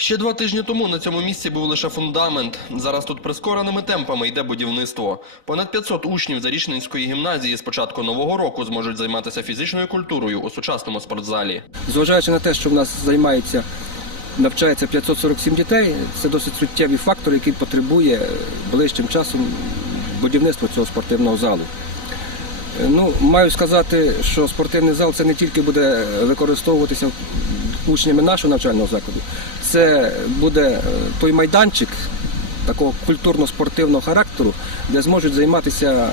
Ще два тижні тому на цьому місці був лише фундамент. Зараз тут прискореними темпами йде будівництво. Понад 500 учнів Зарічненської гімназії з початку нового року зможуть займатися фізичною культурою у сучасному спортзалі. Зважаючи на те, що в нас займається, навчається 547 дітей, це досить суттєвий фактор, який потребує ближчим часом будівництва цього спортивного залу. Ну, маю сказати, що спортивний зал це не тільки буде використовуватися учнями нашого навчального закладу, це буде е, той майданчик такого культурно-спортивного характеру, де зможуть займатися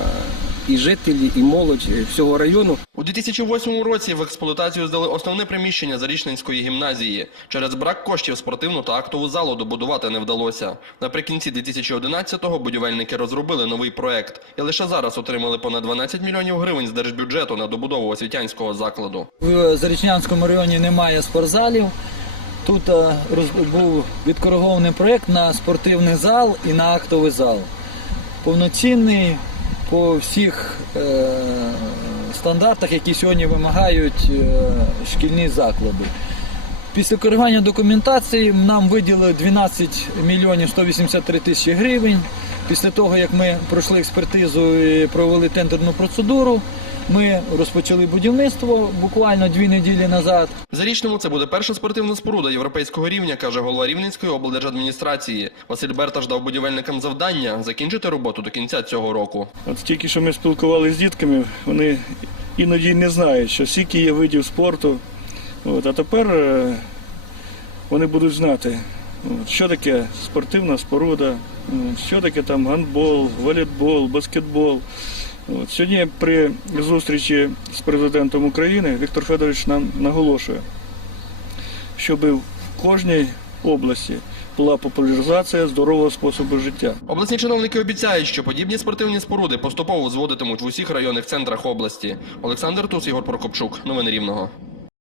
і жителі, і молодь всього району. У 2008 році в експлуатацію здали основне приміщення Зарічненської гімназії. Через брак коштів спортивну та актову залу добудувати не вдалося. Наприкінці 2011-го будівельники розробили новий проект і лише зараз отримали понад 12 мільйонів гривень з держбюджету на добудову освітянського закладу. В Зарічнянському районі немає спортзалів. Тут е, був відкоригований проєкт на спортивний зал і на актовий зал. Повноцінний по всіх е, стандартах, які сьогодні вимагають е, шкільні заклади. Після коригування документації нам виділили 12 мільйонів 183 тисячі гривень. Після того, як ми пройшли експертизу і провели тендерну процедуру, ми розпочали будівництво буквально дві неділі назад. В Зарічному це буде перша спортивна споруда європейського рівня, каже голова Рівненської облдержадміністрації. Василь Берташ дав будівельникам завдання закінчити роботу до кінця цього року. От тільки що ми спілкувалися з дітками, вони іноді не знають, що скільки є видів спорту. От, а тепер е, вони будуть знати, що таке спортивна споруда, що таке там гандбол, волейбол, баскетбол. От, сьогодні при зустрічі з президентом України Віктор Федорович нам наголошує, щоб в кожній області була популяризація здорового способу життя. Обласні чиновники обіцяють, що подібні спортивні споруди поступово зводитимуть в усіх районних центрах області. Олександр Тус, Ігор Прокопчук. Новини Рівного.